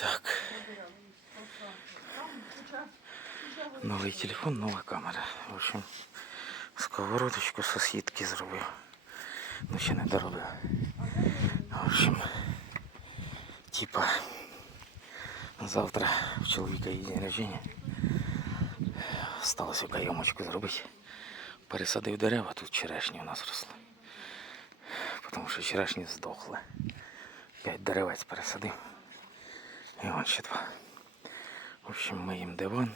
Так. Новий телефон, нова камера. В общем, сковородочку сусідки зробив. Ну ще не доробив. В общем, типа завтра в чоловіка є день рождения. Сталося кайомочку зробити. Пересадив дерева, тут черешні у нас росли. Тому що черешні здохли. П'ять деревець пересадив. І вон ще два. В общем, миємо диван.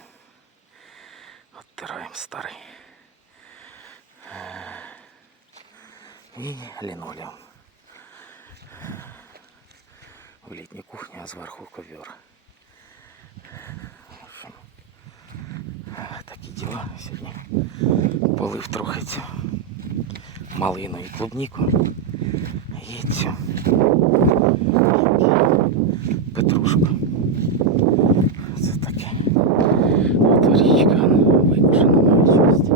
Оттираємо старий. Е, І лінолеум. В літню кухню, а зверху ковер. В общем, е, такі діла сьогодні. Полив трохи цю малину і клубніку. І цю петрушку. Це таке. От річка ну, викошена має щось.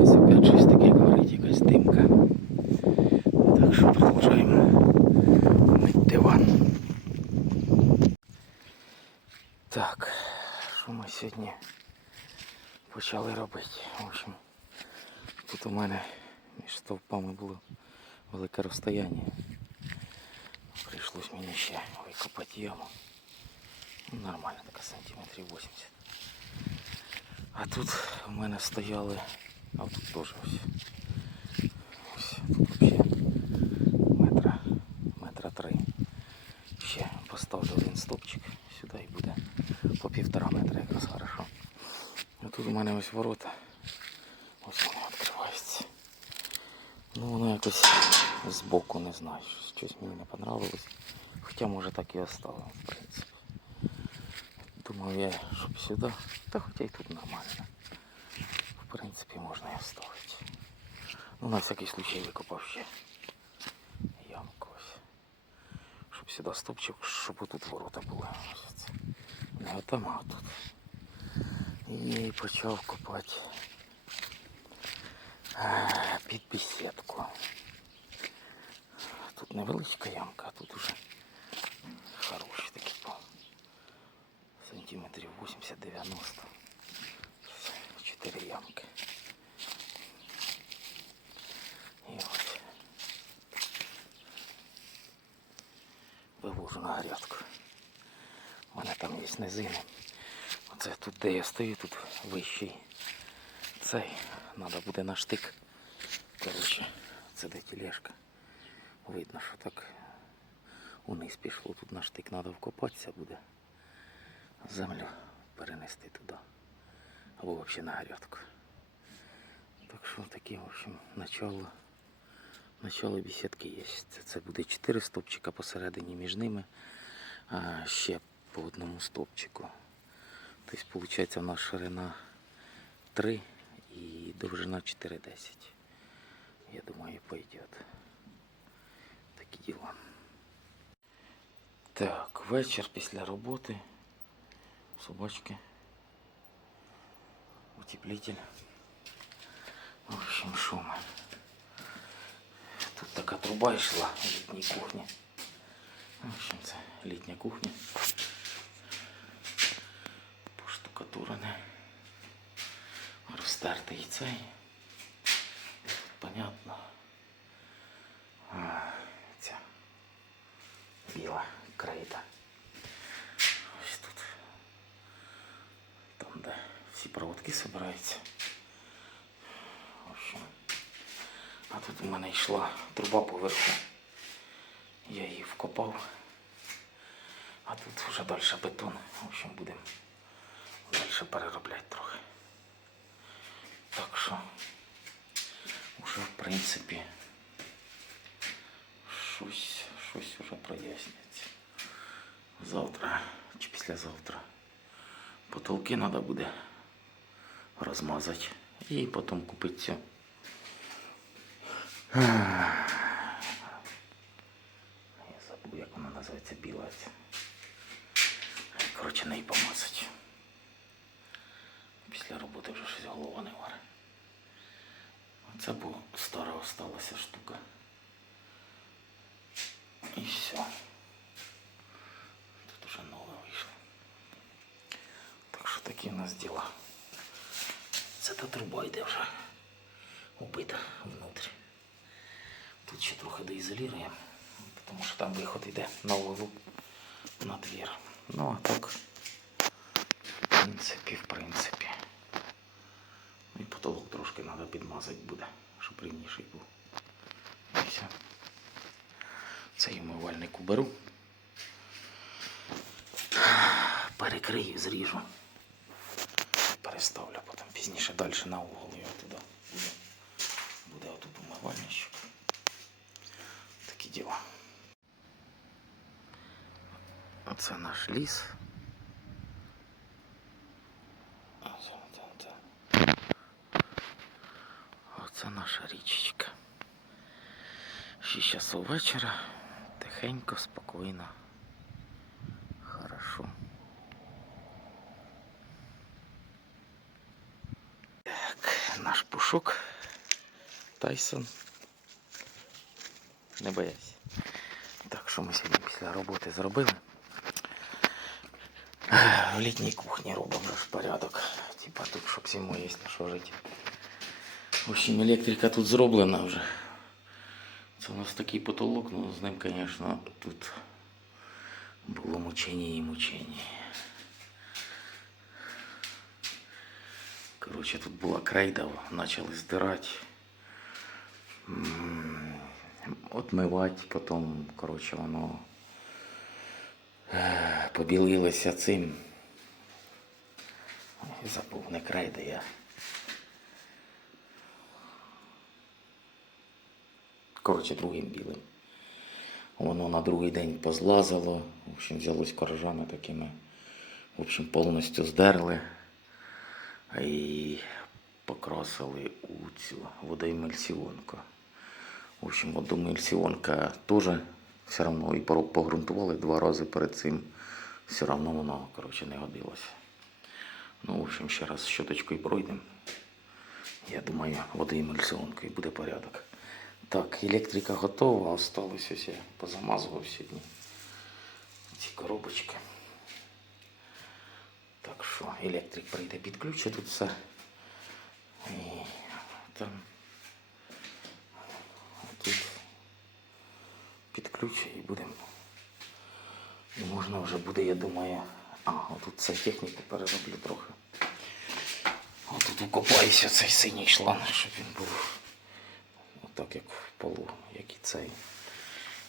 Ось опять щось таке горить, якась димка. Так що продовжуємо диван. Так, що ми сьогодні почали робити? В общем, тут у мене між стовпами було велике розстояння. Прийшлось мені ще викопати яму. Ну, Нормально, така сантиметрів 80. А тут у мене стояли, а тут теж ось. Ось тут взагалі метра, метра три. Ще поставлю один стопчик сюди і буде по півтора метра якраз хорошо. А тут у мене ось ворота. Ну воно якось збоку не знаю. щось- мені не понравилось. Хоча може так і оставив, в принципі. Думав я, щоб сюди. Та хоча й тут нормально. В принципі, можна і оставити. Ну, на всякий случай викопав ще ямку ось. Щоб сюди стопчик, щоб отут ворота були. Не отам, а отут. І почав копати під бесідку. Тут невеличка ямка, а тут уже хороший такий пол. Сантиметрів 80-90. Чотири ямки. І ось. Вивожу на грядку. У мене там є низини. Оце тут, де я стою, тут вищий. Цей треба буде на штик. Коротше, це де тележка. Видно, що так униз пішло. Тут на штик треба вкопатися буде. Землю перенести туди. Або взагалі на грядку. Так що таке, в общем, начало. Начало бесідки є. Це, це буде 4 стопчика посередині між ними. А ще по одному стопчику. Тобто, виходить, у нас ширина 3 і довжина 4,10. Я думаю, пойдет. Такі діла. Так, вечір після роботи. Собачки. Утеплитель. В общем, шум. Тут така труба йшла в літній кухні. В общем, це літня кухня. Розтертий цей. Тут понятно. А, ця біла крейда. Ось тут. Там, де всі проводки збираються. В. А тут у мене йшла труба поверху. Я її вкопав. А тут вже далі бетон. В общем, будемо далі переробляти трохи. Так що вже в принципі щось, щось вже прояснюється. Завтра чи післязавтра потолки треба буде розмазати і потім купити цю. Я забув, як вона називається біла. Коротше, неї помазати. Після роботи вже щось голова не варе. Це бо стара осталася штука. І все. Тут уже нове вийшло. Так що такі в нас діла. Це та труба йде вже убита внутрі. Тут ще трохи доізолюємо, тому що там виход йде на вулу на двір. Ну а так, в принципі, в принципі. Ну і потолок трошки треба підмазати буде, щоб рівніший був. Все. Цей умивальник уберу. Перекрию, зріжу. Переставлю потім пізніше далі на угол його туди. Буде, буде отут умивальничок. Такі діла. Оце наш ліс. Оце, оце, оце. Оце наша річечка. Шість часов вечора. Тихенько, спокійно. Хорошо. Так, наш пушок. Тайсон. Не боясь. Так, що ми сьогодні після роботи зробили? В літній кухні робимо ж порядок. Типа тут, щоб зимою є на що жити. В общем, електрика тут зроблена вже. Це у нас такий потолок, ну з ним, звісно, тут було мучення і мучення. Коротше, тут була крейда, почали здирати. Отмивати, потім, коротше, воно е, побілилося цим. Забув не крейда я. Коротше, другим білим. Воно на другий день позлазило. В общем, взялось коржами такими. В общем, повністю здерли і покрасили у цю водоемульсіонку. В общем, водоемульсіонка теж все одно і погрунтували два рази перед цим. Все одно воно, коротше, не годилося. Ну, в общем, ще раз щоточкою пройдемо. Я думаю, водоемульсіонкою буде порядок. Так, електрика готова, осталось ось я позамазував сьогодні ці коробочки. Так що електрик прийде підключить тут все. І там тут підключить і будемо. І можна вже буде, я думаю. А, отут цю техніку перероблю трохи. Отут укопаюся цей синій шланг, щоб він був отак, як в полу, як і цей.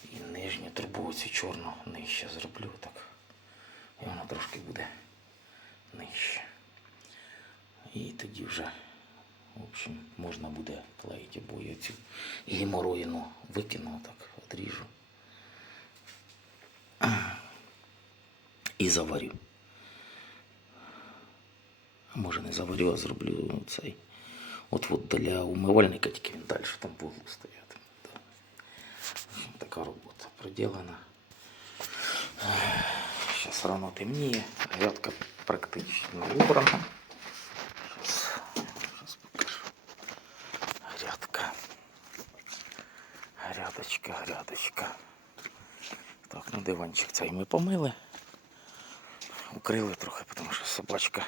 І нижню трубу цю чорну нижче зроблю так. І вона трошки буде нижче. І тоді вже, в общем, можна буде клеїти обоє цю геморроїну викину так, одріжу. І заварю. А може не заварю, а зроблю цей. От от для умивальника тільки він далі там в углу стоятиме. Да. В общем, така робота приділена. Зараз рано темніє, грядка практично убрана. Зараз, зараз покажу. Грядка. Грядочка, грядочка. Так, ну диванчик цей ми помили. Укрили трохи, тому що собачка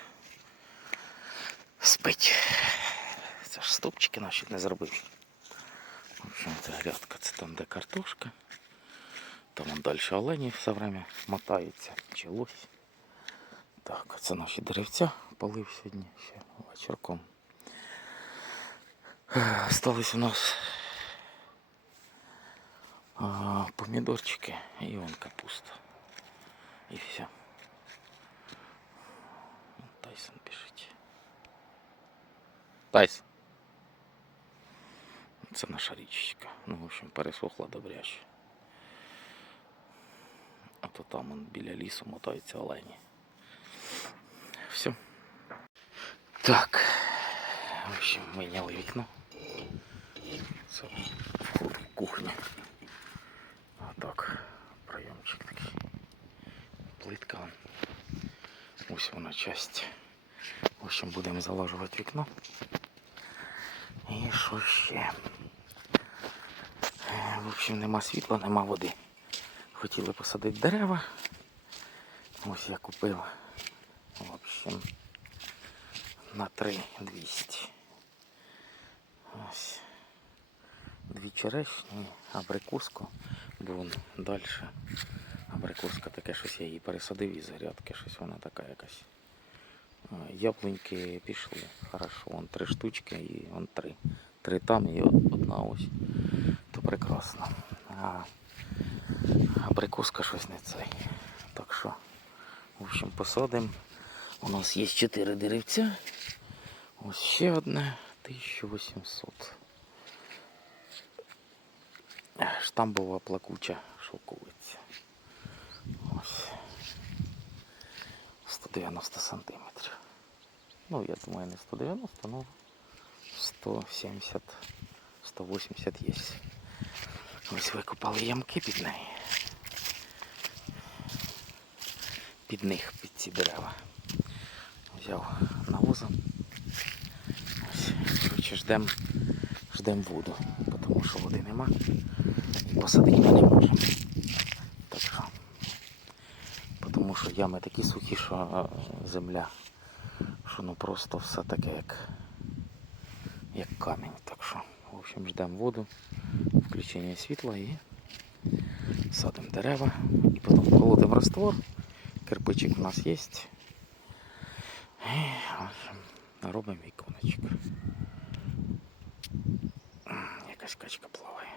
спить. Це ж стопчики наші не зробив. В общем, це грядка, це там, де картошка. Там вон далі олені все время мотаються, чи лось. Так, це наші деревця полив сьогодні ще вечірком. Е, Остались у нас а, помідорчики і вон капуста. І все. Вон Тайсон біжить. Тайсон. Це наша річечка. Ну, в общем, пересохла добряче. А то там он, біля лісу мотаються олені. Все. Так. В общем, вийняли вікно. Це вход в кухню. Прийомчик такий. Плитка. Ось вона часть. В общем, будемо залажувати вікно. І що ще? Е, В общем, нема світла, нема води. Хотіли посадити дерева. Ось я купив. В общем, на 3200. Ось. Дві черешні, абрикоску, бо вон далі. Абрикоска таке щось я її пересадив із грядки, щось вона така якась. А, Яблуньки пішли. Хорошо, вон три штучки і вон три. Три там і одна ось. То прекрасно. А абрикоска щось не цей. Так що, в общем, посадимо. У нас є чотири деревця. Ось ще одне 1800. Е, Штамбова плакуча шовковиця. Ось. 190 сантиметрів. Ну, я думаю, не 190, ну 170, 180 є. Ось викопали ямки під неї. Під них, під ці дерева. Взяв навозом. Ось, коротше, ждем, ждем воду, тому що води нема. Посадити не можемо. Так що. Тому що ями такі сухі, що е, земля, що ну просто все таке як, як камінь. Так що, в общем, ждемо воду, включення світла і садимо дерева. І потім колотимо раствор. Кирпичик у нас є. І, в общем, робимо віконечко. Якась качка плаває.